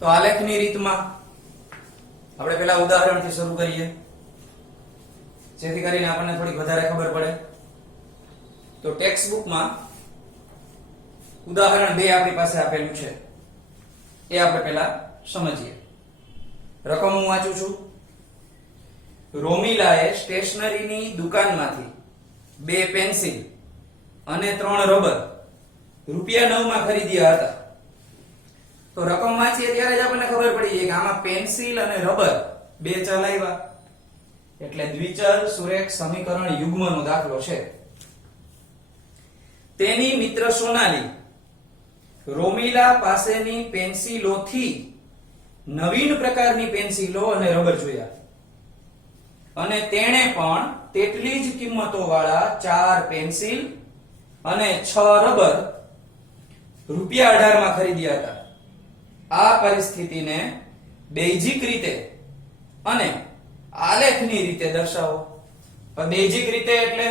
તો આલેખની રીતમાં આપણે પહેલા ઉદાહરણથી શરૂ કરીએ જેથી કરીને આપણને થોડી વધારે ખબર પડે. તો ટેક્સ્ટ બુકમાં ઉદાહરણ 2 આપણી પાસે આપેલું છે, એ આપણે પહેલા સમજીએ. રકમ હું વાંચું છું. રોમિલાએ સ્ટેશનરીની દુકાનમાંથી 2 પેન્સિલ અને 3 રબર ₹9 માં ખરીદ્યા હતા. તો રકમ વાંચીએ ત્યારે જ આપણને ખબર પડી જાય કે આમાં પેન્સિલ અને રબર 2 ચલ આવ્યા એટલે દ્વિચલ સુરેખ સમીકરણ યુગ્મનો દાખલો છે. તેની મિત્ર સોનાલી રોમિલા પાસેની પેન્સિલોથી નવીન પ્રકારની પેન્સિલો અને રબર જોયા અને તેણે પણ તેટલી જ કિંમતો વાળા 4 પેન્સિલ અને 6 રબર ₹18 માં ખરીદ્યા હતા. આ પરિસ્થિતિને બેઝિક રીતે અને આલેખની રીતે દર્શાવો. બેઝિક રીતે એટલે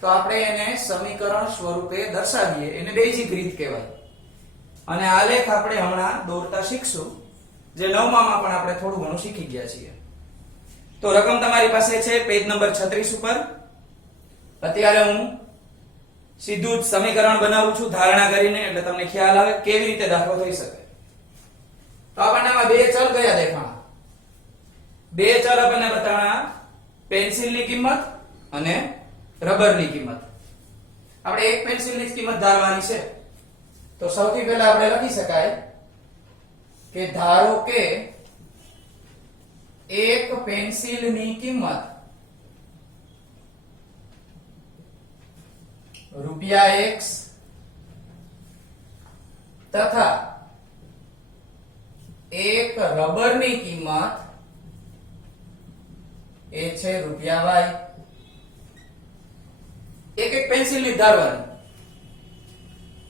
તો આપણે એને સમીકરણ સ્વરૂપે દર્શાવીએ એને બેઝિક રીત કહેવાય. અને આલેખ આપણે હમણાં દોરતા શીખશું, જે 9મા માં પણ આપણે થોડું ઘણું શીખી ગયા છીએ. તો રકમ તમારી પાસે છે પેજ નંબર 36 ઉપર. અત્યારે હું સીધું જ સમીકરણ બનાવું છું ધારણા કરીને, એટલે તમને ખ્યાલ આવે કેવી રીતે દાખલો થઈ શકે. તો આપણને આમાં 2 ચલ કયા દેખાણા? 2 ચલ આપણને બતાવણા પેન્સિલની કિંમત અને રબરની કિંમત. આપણે એક પેન્સિલની જ કિંમત ધારવાની છે. તો સૌથી પહેલા આપણે લખી શકાય કે ધારો કે એક પેન્સિલની કિંમત ₹x તથા એક રબરની કિંમત એ છે ₹y. એક એક પેન્સિલ ની ધારવાની.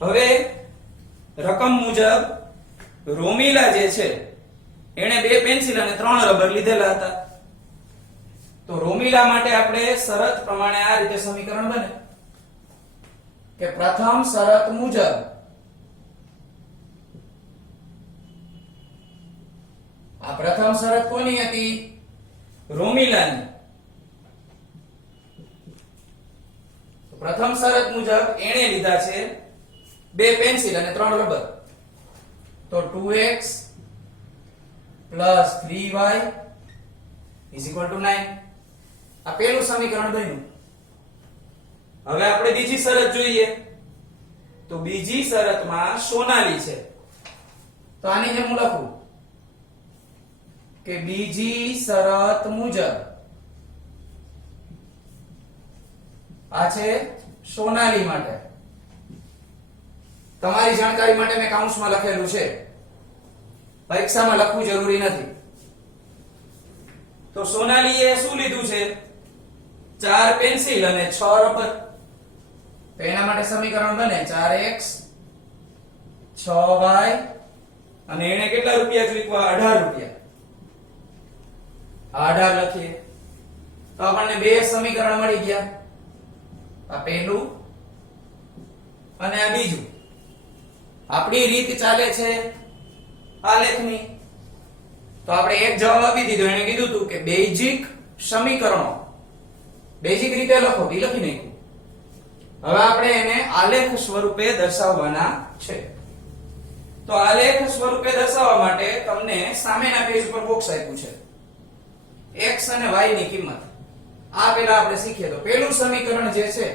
હવે રકમ મુજબ રોમિલા જે છે એને 2 પેન્સિલ અને 3 રબર લીધેલા હતા. તો રોમિલા માટે આપણે શરત પ્રમાણે આ રીતે સમીકરણ બને કે પ્રથમ શરત મુજબ આ પ્રથમ શરત કોની હતી? રોમિલાની. પ્રથમ શરત મુજબ એણે લીધા છે 2 પેન્સિલ અને 3 રબર. તો 2x + 3y = 9. આ પહેલું સમીકરણ બન્યું. હવે આપણે બીજી શરત જોઈએ. તો બીજી શરતમાં સોનાલી છે. તો આની જેમ હું લખું કે બીજી શરત મુજબ આ છે સોનાલી માટે. તમારી જાણકારી માટે મેં કાઉન્સમાં લખેલું છે, પરીક્ષામાં લખવું જરૂરી નથી. તો સોનાલીએ શું લીધું છે? 4 પેન્સિલ અને 6 રબર. તો એના માટે સમીકરણ બને 4x 6y અને એને કેટલા રૂપિયા ચૂકવા? 18 રૂપિયા. 18 લખીએ તો આપણને 2 સમીકરણ મળી ગયા. આ પહેલું અને આ બીજું. આપણી રીત ચાલે છે આલેખની. તો આપણે એક જવાબ આપી દીધો. એને કીધું હતું કે બેઝિક સમીકરણો બેઝિક રીતે લખો, બી લખી નાખ્યું. હવે આપણે એને આલેખ સ્વરૂપે દર્શાવવાના છે. તો આલેખ સ્વરૂપે દર્શાવવા માટે તમને સામેના પેજ ઉપર બોક્સ આપ્યું છે x અને y ની કિંમત. આ પહેલા આપણે શીખીએ. તો પહેલું સમીકરણ જે છે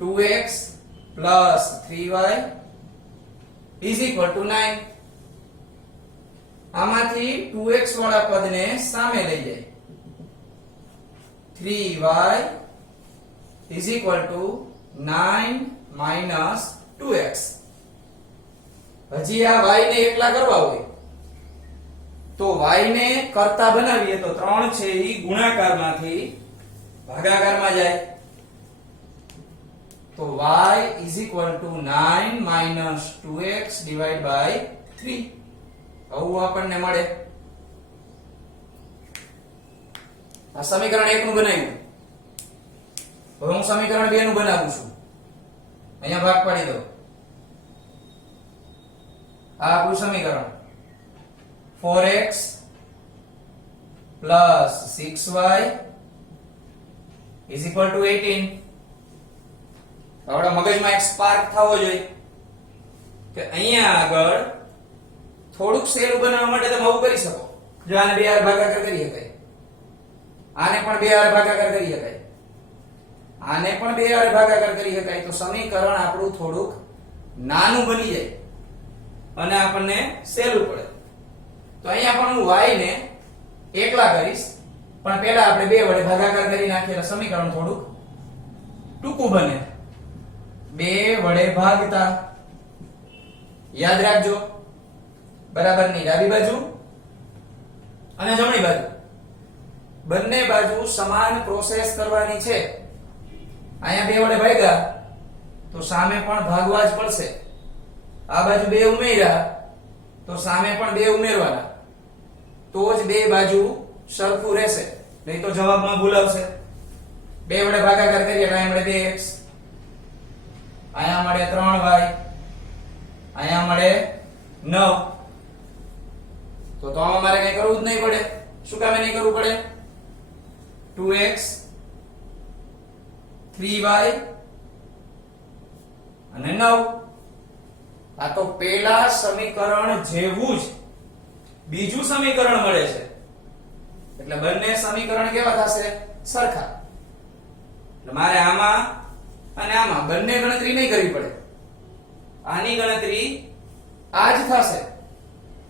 2x + 3y = 9. આમાંથી 2x વાળા પદને સામે લઈ જાય. 3y = 9 - 2x. હજી આ y ને એકલા કરવા હોય તો y ને કરતા બનાવીએ તો 3 છે ઈ ગુણાકારમાંથી ભાગાકારમાં જાય. તો y = 9 - 2x / 3. આવું આપણને મળે. આ સમીકરણ 1 નું બનાવ્યું. હવે હું સમીકરણ 2 નું બનાવું છું. અહીંયા ભાગ પાડી દો. આ આપણું સમીકરણ 4x plus 6y is equal to 18. આપણા મગજમાં એક સ્પાર્ક થવો જોઈએ કે અહીંયા આગળ થોડુંક સહેલું બનાવવા માટે તમે આવું કરી શકો. જો આને 2 વાર ભાગાકાર કરી શકાય, આને પણ 2 વાર ભાગાકાર કરી શકાય, આને પણ 2 વાર ભાગાકાર કરી શકાય, તો સમીકરણ આપણું થોડુંક નાનું બની જાય અને આપણને સહેલું પડે. તો અહીંયા પણ હું y ને એકલા કરીશ, પણ પહેલા આપણે 2 વડે ભાગાકાર કરી નાખીએ એટલે સમીકરણ થોડુંક ટૂંકું બને. 2 વડે ભાગતા યાદ રાખજો, બરાબરની ડાબી બાજુ અને જમણી બાજુ બંને બાજુ સમાન પ્રોસેસ કરવાની છે. અહીંયા 2 વડે ભાગ્યા તો સામે પણ ભાગવા જ પડશે. આ બાજુ 2 ઉમેર્યા તો સામે પણ 2 ઉમેરવાના, તો જ 2 બાજુ સરખું રહેશે, નહીં તો જવાબમાં ભૂલ આવશે. 2 વડે ભાગાકાર કરીએ એટલે અહીંયા મળે 2x, અહીંયા મળે 3y, અહીંયા મળે 9. તો આમાં મારે કઈ કરવું જ નહીં પડે. શું કામ નહીં કરવું પડે? 2x 3y અને 9. આ તો પેલા સમીકરણ જેવું જ બીજું સમીકરણ મળે છે, એટલે બંને સમીકરણ કેવા થશે? સરખા. એટલે મારે આમાં અને આમાં બંને ગણતરી નહીં કરવી પડે. આની ગણતરી આ જ થશે.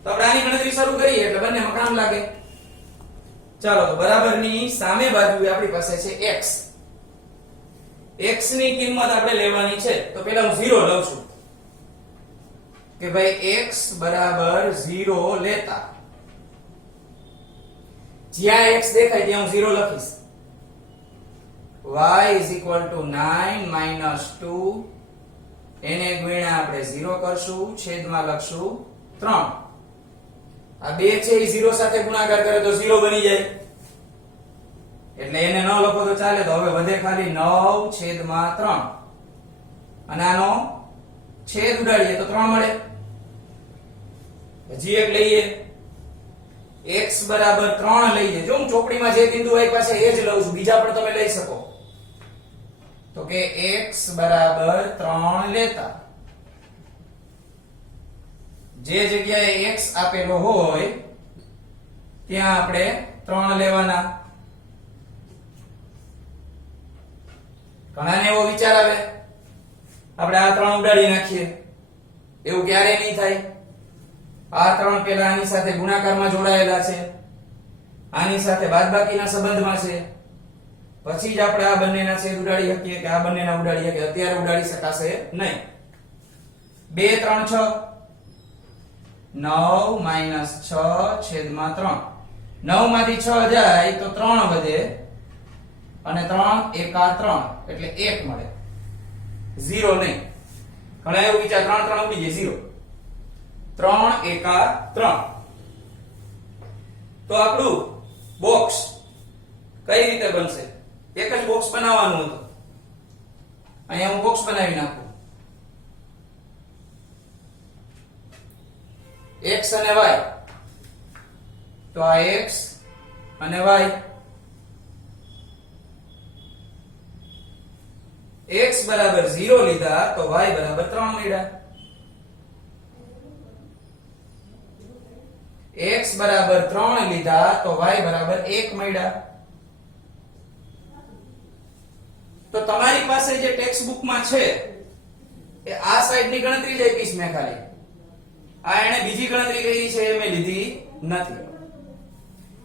તો આપણે આની ગણતરી શરૂ કરીએ એટલે બંનેમાં કામ લાગે. ચાલો, તો બરાબરની સામે બાજુ આપણી પાસે છે x. x ની કિંમત આપણે લેવાની છે, તો પહેલા હું 0 લઉં છું કે ભાઈ x બરાબર 0 લેતા જ્યાં x દેખાય ત્યાં હું 0 લખીશ. y is equal to 9 minus 2, એને ગુણ્યા આપણે 0 કરશું, છેદમાં લખશું 3. આ 2 છે એ 0 સાથે ગુણાકાર કરે તો 0 બની જાય, એટલે એને ન લખો તો ચાલે. તો હવે વધે ખાલી 9 છેદમાં 3, અને આનો છેદ ઉડાડીએ તો 3 મળે. હજી એક લઈએ, x બરાબર 3 લઈએ. જો હું ચોપડીમાં જે બિંદુ આપ્યા છે એ જ લઉં છું, બીજા પણ તમે લઈ શકો. તો કે x બરાબર 3 લેતા જે જગ્યાએ x આપેલો હોય ત્યાં આપણે 3 લેવાના. ઘણાને એવો વિચાર આવે આપણે આ 3 ઉડાડી નાખીએ. એવું ક્યારેય નહીં થાય. આ 3 પેલા આની સાથે ગુણાકારમાં જોડાયેલા છે, આની સાથે બાદબાકીના સંબંધમાં છે, પછી જ આપણે આ બંનેના છેદ ઉડાડી શકીએ કે આ બંનેના ઉડાડી શકીએ. અત્યારે ઉડાડી શકાશે નહીં. 2 3 6, 9 minus 6 છેદમાં 3. 9 માંથી 6 જાય તો 3 વધે, અને 3 એકા 3 એટલે 1 મળે, 0 નહીં. ઘણા એવું વિચાર 3 3 ઉડી જાય 0. 3 એકા 3. તો આપણું બોક્સ કઈ રીતે બનશે? એક જ બોક્સ બનાવવાનું હતું. અહીંયા હું બોક્સ બનાવી નાખું. x અને y, તો આ x અને y. x બરાબર 0 લીધા તો y બરાબર 3 મળ્યા. x બરાબર 3 લીધા તો y બરાબર 1 મળ્યા. તો તમારી પાસે જે ટેક્સ્ટ બુકમાં છે એ આ સાઈડની ગણતરી જ આપીશ મેં ખાલી. આ એને બીજી ગણતરી કરી છે એ મેં લીધી નથી,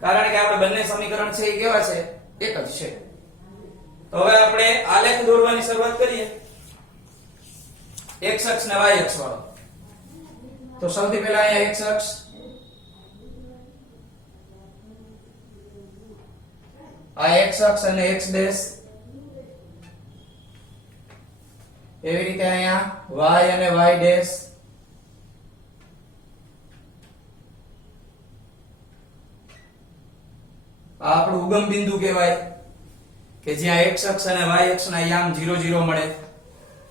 કારણ કે આપણે બંને સમીકરણ છે એ કેવા છે? એક જ છે. તો હવે આપણે આલેખ દોરવાની શરૂઆત કરીએ, x અક્ષ ને y અક્ષ વાળો. તો સૌથી પહેલા અહીંયા x અક્ષ, આ x અક્ષ અને x ડેશ, એવી રીતે અહીંયા y અને y ડેશ, આ આપણું ઉગમ બિંદુ કહેવાય કે જ્યાં x અક્ષ અને y અક્ષના યામ 0 0 મળે.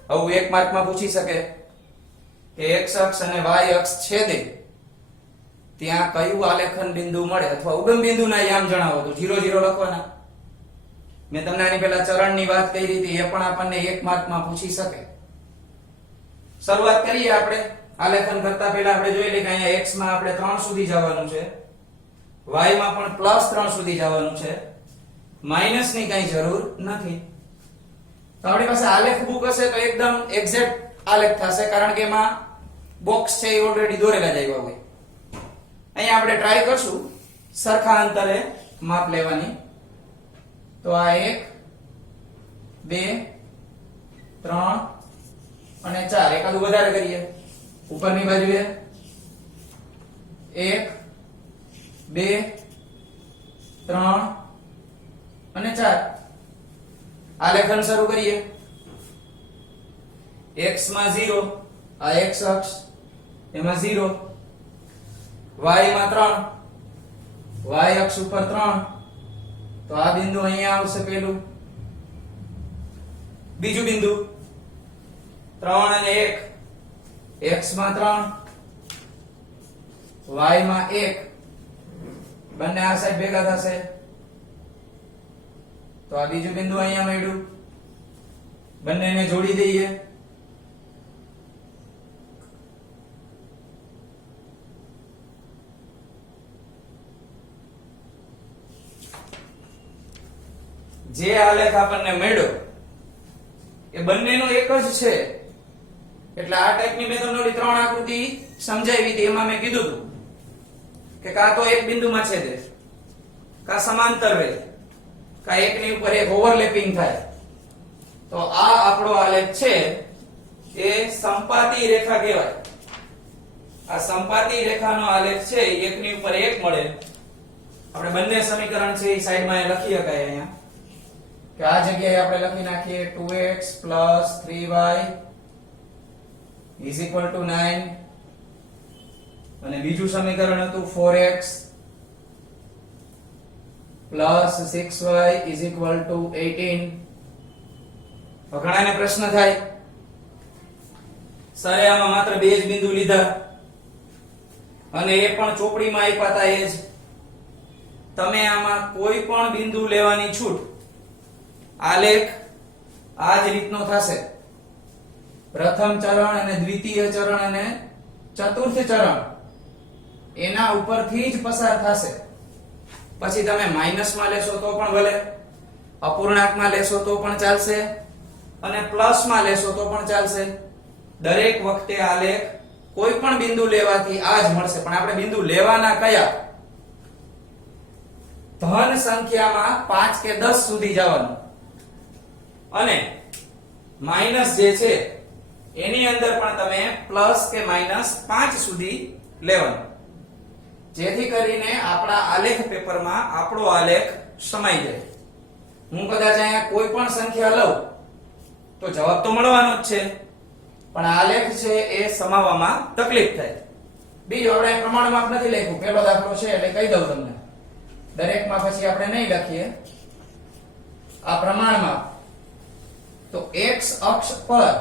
આવું 1 માર્કમાં પૂછી શકે. કે x અક્ષ અને y અક્ષ છેદે ત્યાં કયું આલેખન બિંદુ મળે અથવા ઉગમ બિંદુના યામ જણાવો તો 0 0 લખવાના. મેં તમને આની પહેલા ચરણની વાત કરી હતી, એ પણ આપણને 1 માર્કમાં પૂછી શકે. શરૂઆત કરીએ આપણે. આલેખન કરતા પહેલા આપણે જોઈ લઈએ કે અહીંયા x માં આપણે 3 સુધી જવાનું છે, y માં પણ +3 સુધી જવાનું છે, માઈનસ ની કઈ જરૂર નથી. તો આપણી પાસે આલેખ બુક હશે તો એકદમ એક્ઝેક્ટ આલેખ થશે, કારણ કે એમાં બોક્સ છે એ ઓલરેડી દોરેલા જ આવ્યા હોય. અહીંયા આપણે ટ્રાય કરશું સરખા અંતરે માપ લેવાની. તો આ 1 2 3 અને 4, એકાદું વધારે કરીએ ઉપરની બાજુએ. 1 2 3 અને 4. આલેખન શરૂ કરીએ. x માં 0, આ x અક્ષ એમાં 0, y માં 3, y અક્ષ ઉપર 3, તો આ બિંદુ અહીંયા આવશે પેલું. બીજું બિંદુ 3 અને 1, x માં 3, y માં 1, બંને આ સાઈડ ભેગા થશે તો આ બીજું બિંદુ અહીંયા મળ્યું. બંનેને જોડી દઈએ. જે આલેખ આપણને મળ્યો એ બંનેનો એક જ છે. એટલે આ ટાઈપની મેં તમને 3 આકૃતિ સમજાવી હતી, એમાં મેં કીધું હતું કે કાં તો એક બિંદુમાં છેદે, કાં સમાંતર રહે, કાં એકની ઉપર એક ઓવરલેપિંગ થાય. તો આ આપણો આલેખ છે એ સંપાતી રેખા કહેવાય. આ સંપાતી રેખાનો આલેખ છે એકની ઉપર એક મળે. આપણે બંને સમીકરણ છે એ સાઈડમાં લખી શકાય અહીંયા કે આ જગ્યાએ આપણે લખી નાખીએ 2x + 3y = 9, અને બીજું સમીકરણ હતું 4x + 6y = 18. ઘણાને પ્રશ્ન થાય સરે આમાં માત્ર બે જ બિંદુ લીધા અને એ પણ ચોપડીમાં આપ્યા હતા એ જ. તમે આમાં કોઈ પણ બિંદુ લેવાની છૂટ. આલેખ આ જ રીતનો થશે. પ્રથમ ચરણ અને દ્વિતીય ચરણ અને ચતુર્થ ચરણ એના ઉપરથી જ પસાર થશે. પછી તમે માઈનસમાં લેશો તો પણ ભલે, અપૂર્ણાંકમાં લેશો તો પણ ચાલશે, અને પ્લસમાં લેશો તો પણ ચાલશે. દરેક વખતે આલેખ કોઈ પણ બિંદુ લેવાથી આ જ મળશે. પણ આપણે બિંદુ લેવાના કયા? ધન સંખ્યામાં 5 કે 10 સુધી જવાનું, અને માઈનસ જે છે એની અંદર પણ તમે પ્લસ કે -5 સુધી લેવાનું, જેથી કરીને આપણા આલેખ પેપરમાં આપણો આલેખ સમાઈ જાય. હું કદાચ અહીંયા કોઈ પણ સંખ્યા લઉં તો જવાબ તો મળવાનો જ છે, પણ આલેખ છે એ સમાવવામાં તકલીફ થાય. બીજું આપણે પ્રમાણમાપ નથી લખ્યું, પહેલો દાખલો છે એટલે કહી દઉં તમને. દરેકમાં પછી આપણે નહીં લખીએ. આ પ્રમાણમાપ તો x અક્ષ પર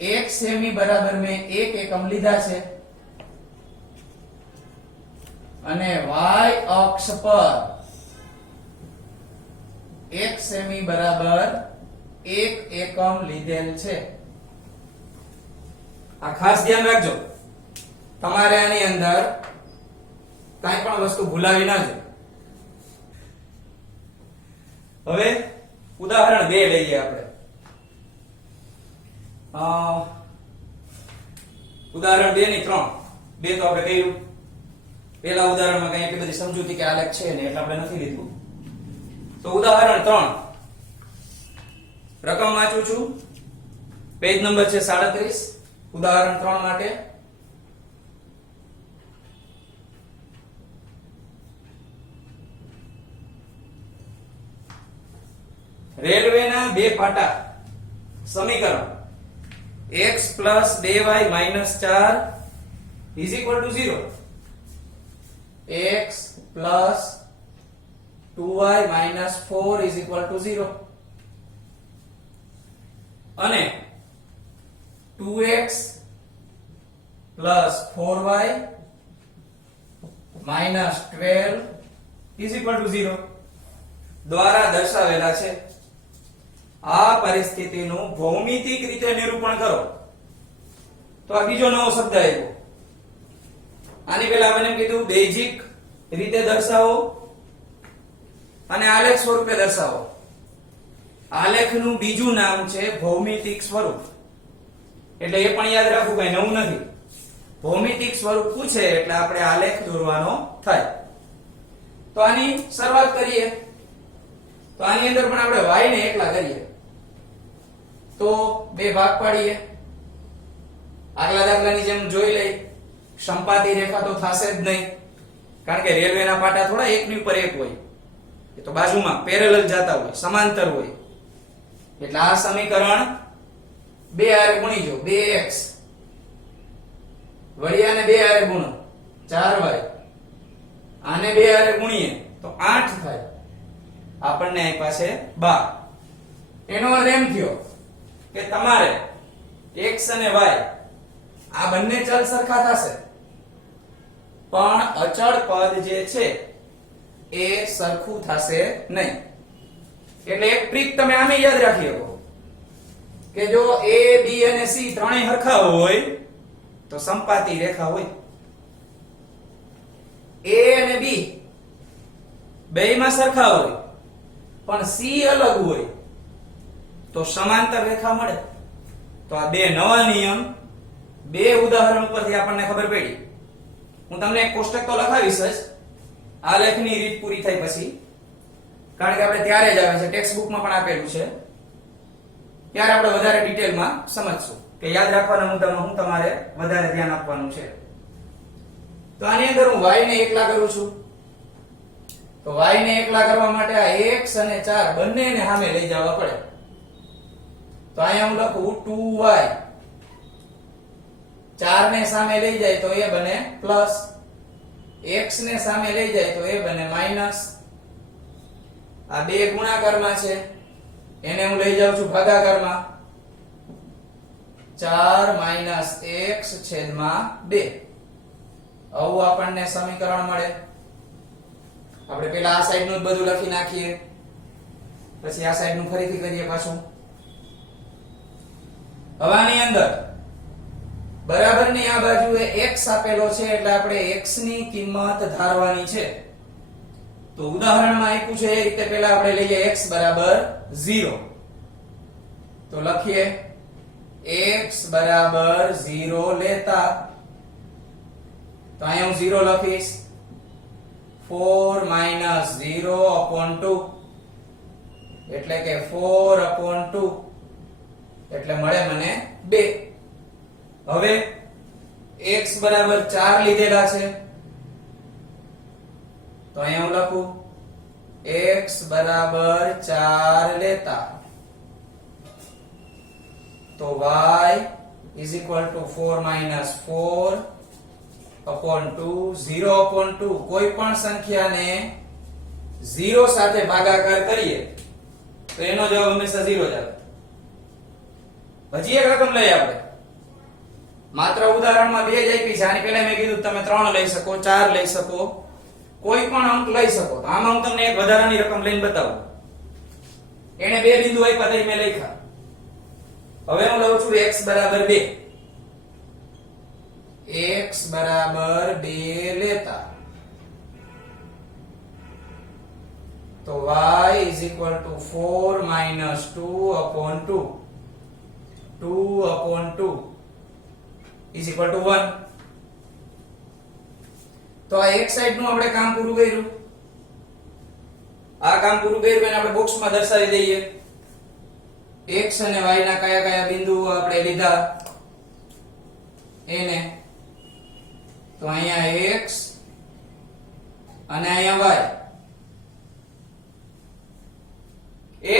1 સેમી બરાબર મેં 1 એકમ લીધા છે, અને y અક્ષ પર 1 સેમી બરાબર 1 એકમ લીધેલ છે. આ ખાસ ધ્યાન રાખજો, તમારે આની અંદર કાંઈ પણ વસ્તુ ભૂલાવી ના જોઈએ. હવે ઉદાહરણ 2 લઈએ આપણે. ઉદાહરણ 2 ની 3 બે તો આપણે કર્યું. પહેલા ઉદાહરણમાં કઈ એટલી બધી સમજૂતી કે આલેખ છે ને એટલે આપણે નથી લીધું. તો ઉદાહરણ 3 રકમ વાંચું છું, પેજ નંબર છે 37. ઉદાહરણ 3 માટે રેલવેના બે પાટા. સમીકરણ x + 2y - 4 = 0. x + 2y - 4 = 0. અને 2x plus 4y minus 12 is equal to 0 દ્વારા દર્શાવેલા છે. આ પરિસ્થિતિનું ભૌમિતિક રીતે નિરૂપણ કરો. તો આ બીજો નવો શબ્દ આવ્યો. આની પહેલા આપણે એમ કીધું બેઝિક રીતે દર્શાવો અને આલેખ સ્વરૂપે દર્શાવો. આલેખનું બીજું નામ છે ભૌમિતિક સ્વરૂપ. એટલે એ પણ યાદ રાખવું, કઈ નવું નથી. ભૌમિતિક સ્વરૂપ પૂછે એટલે આપણે આલેખ દોરવાનો થાય. તો આની શરૂઆત કરીએ. તો આની અંદર પણ આપણે y ને એકલા કરીએ તો બે ભાગ પાડીએ. આગલા દાખલાની જેમ જોઈ લઈ, સંપાતી રેખા તો થશે જ નહીં, કારણ કે રેલવેના પાટા થોડા એકની ઉપર એક હોય, એ તો બાજુમાં પેરેલલ જતા હોય, સમાંતર હોય. એટલે આ સમીકરણ બે હારે ગુણી જો, 2x વળિયાને બે હારે ગુણો 4y, આને બે હારે ગુણીએ તો 8 થાય. આપણને આપ્યા છે 12. એનો અર્થ એમ થયો કે તમારે x અને y આ બંને ચલ સરખા થશે, પણ અચળ પદ જે છે એ સરખું થશે નહીં. એટલે એક ટ્રીક તમે આમે યાદ રાખી શકો કે જો a b અને c ત્રણેય સરખા હોય તો સંપાતી રેખા હોય. a અને b બેયમાં સરખા હોય પણ c અલગ હોય તો સમાંતર રેખા મળે. તો આ બે નવા નિયમ, બે ઉદાહરણ ઉપરથી આપણને ખબર પડી. હું તમને એક કોષ્ટક તો લખાવીશ જ આલેખની રીત પૂરી થઈ પછી, કારણ કે આપણે ત્યારે જ આવે છે, ટેક્સ્ટ બુકમાં પણ આપેલું છે. ત્યારે આપણે વધારે ડિટેલમાં સમજશું કે યાદ રાખવાના મુદ્દામાં હું તમારે વધારે ધ્યાન આપવાનું છે. તો આની અંદર હું y ને એકલા કરું છું. તો y ને એકલા કરવા માટે આ x અને 4 બંનેને સામે લઈ જવા પડે. તો અહીંયા હું લખું 2y, 4 ને સામે લઈ જાય તો એ બને પ્લસ, x ને સામે લઈ જાય તો એ બને માઈનસ. આ બે ગુણાકારમાં છે, એને હું લઈ જાઉં છું ભાગાકારમાં. 4 માઈનસ x છેદમાં 2. આવું આપણને સમીકરણ મળે. આપણે પેલા આ સાઈડ નું બધું લખી નાખીએ, પછી આ સાઈડ નું ફરીથી કરીએ પાછું. હવાની અંદર બરાબરની આ બાજુએ x આપેલો છે એટલે આપણે x ની કિંમત ધારવાની છે. તો ઉદાહરણમાં આપ્યું છે એ રીતે પહેલા આપણે લઈએ x બરાબર 0. તો લખીએ x બરાબર 0 લેતા, તો અહીંયા હું 0 લખીશ. 4 minus 0 upon 2 એટલે કે 4 upon 2 એટલે મળે મને 2. હવે x બરાબર 4 લીધેલા છે તો અહીંયા હું લખું x બરાબર 4 લેતા તો y is equal to 4 minus 4 upon 2, 0 upon 2. કોઈ પણ સંખ્યાને 0 સાથે ભાગાકાર કરીએ તો એનો જવાબ હંમેશા 0 જ આવે. હજી એક રકમ લઈએ આપણે. માત્ર ઉદાહરણમાં બે જ આપી છે. આની પહેલા મેં કીધું તમે 3 લઈ શકો, 4 લઈ શકો, કોઈ પણ અંક લઈ શકો. તો આમાં હું તમને એક વધારાની રકમ લઈને બતાવું. એને બે બિંદુ આપ્યા તો મેં લખ્યા. હવે હું લઉં છું x બરાબર 2. x બરાબર 2 લેતા તો y is equal to 4 minus 2 upon 2. 2 upon 2 is equal to 1. તો આ એક સાઈડ નું આપણે કામ પૂરું કર્યું. આ કામ પૂરું કર્યું એને આપણે બોક્સમાં દર્શાવી દઈએ. x અને y ના કયા કયા બિંદુઓ આપણે લીધા એને. તો અહીંયા x અને અહીંયા y.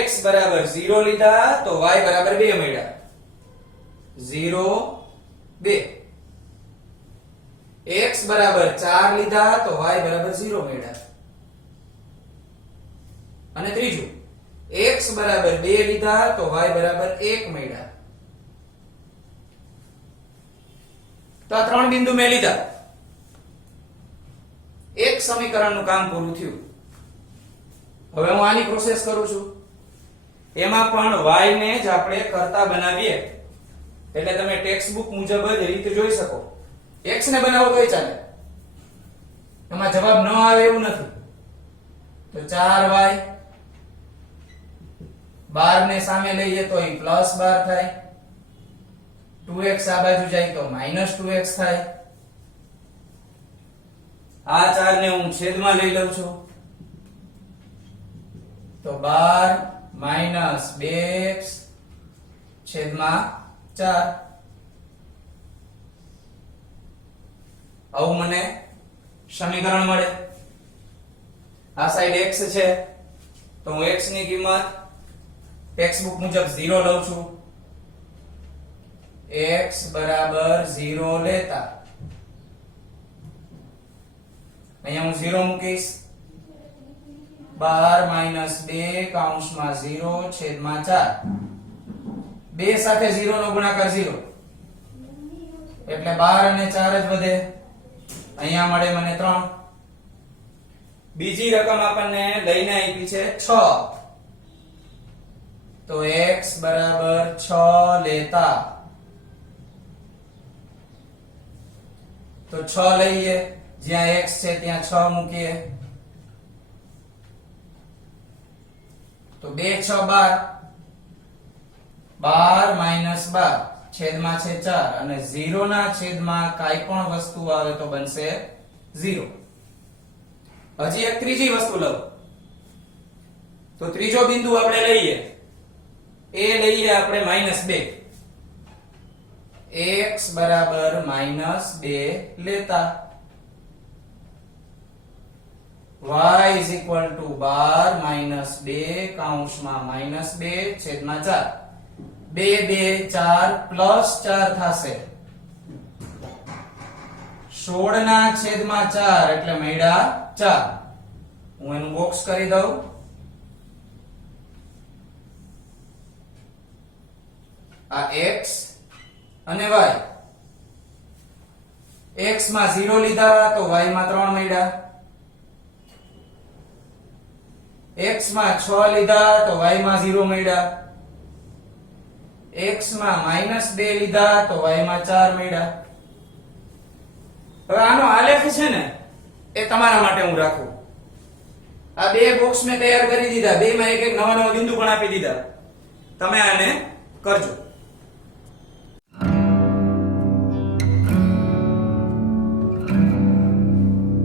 x બરાબર 0 લીધા તો y બરાબર 2 મળ્યા. 0 2. x બરાબર 4 લીધા તો y બરાબર 0 મળ્યા. અને ત્રીજું x બરાબર 2 લીધા તો y બરાબર 1 મળ્યા. તો આ 3 બિંદુ મેં લીધા, એક સમીકરણનું કામ પૂરું થયું. હવે હું આની પ્રોસેસ કરું છું, એમાં પણ y ને જ આપણે કરતા બનાવીએ, એટલે તમે ટેક્સ્ટ બુક મુજબ જ રીત જોઈ શકો. x ને બનાવો તોય ચાલે, એમાં જવાબ ન આવે એવું નથી. તો 4y 12 ને સામે લઈએ તો અહીં +12 થાય, 2x આ બાજુ જાય તો -2x થાય. આ 4 ને હું છેદમાં લઈ લઉં છું, તો 12 - 2x છેદમાં 4. આવું મને સમીકરણ મળે. આ સાઈડ x છે તો હું x ની કિંમત ટેક્સ્ટ બુક મુજબ 0 લઉં છું. x બરાબર 0 લેતા અહીંયા હું 0 મૂકીશ. 12 - 2 કૌંસમાં 0 છેદમાં 4. 2 સાથે 0 નો ગુણાકાર 0 એટલે 12 અને 4 જ વધે. અહીંયા મળે મને 3. બીજી રકમ આપણને લઈને આપી છે 6, તો x બરાબર 6 લેતા તો 6 લઈએ, જ્યાં x છે ત્યાં 6 મૂકીએ, તો 2 6 12, 12 - 12 છેદમાં છે 4 અને 0 ના છેદમાં કાઈ પણ વસ્તુ આવે તો બનશે 0. હજી એક ત્રીજી વસ્તુ લઉં, તો ત્રીજો બિંદુ આપણે લઈએ, એ લઈએ આપણે -2. x બરાબર -2 લેતા y = 12 - 2 કૌંસમાં -2 છેદમાં 4. 2 2 4 +4 થશે. 16 ના છેદમાં 4 એટલે મળ્યા 4. હું એનું બોક્સ કરી દઉં. આ x અને y, x માં 0 લીધા તો y માં 3 મળ્યા, x માં 6 લીધા તો y માં 0 મળ્યા, x માં -2 લીધા તો y માં 4 મળ્યા. હવે આનો આલેખ છે ને એ તમારા માટે હું રાખું. આ બે બોક્સ મેં તૈયાર કરી દીધા, બે માં એક એક નવા નવા બિંદુ પણ આપી દીધા. તમે આને કરજો.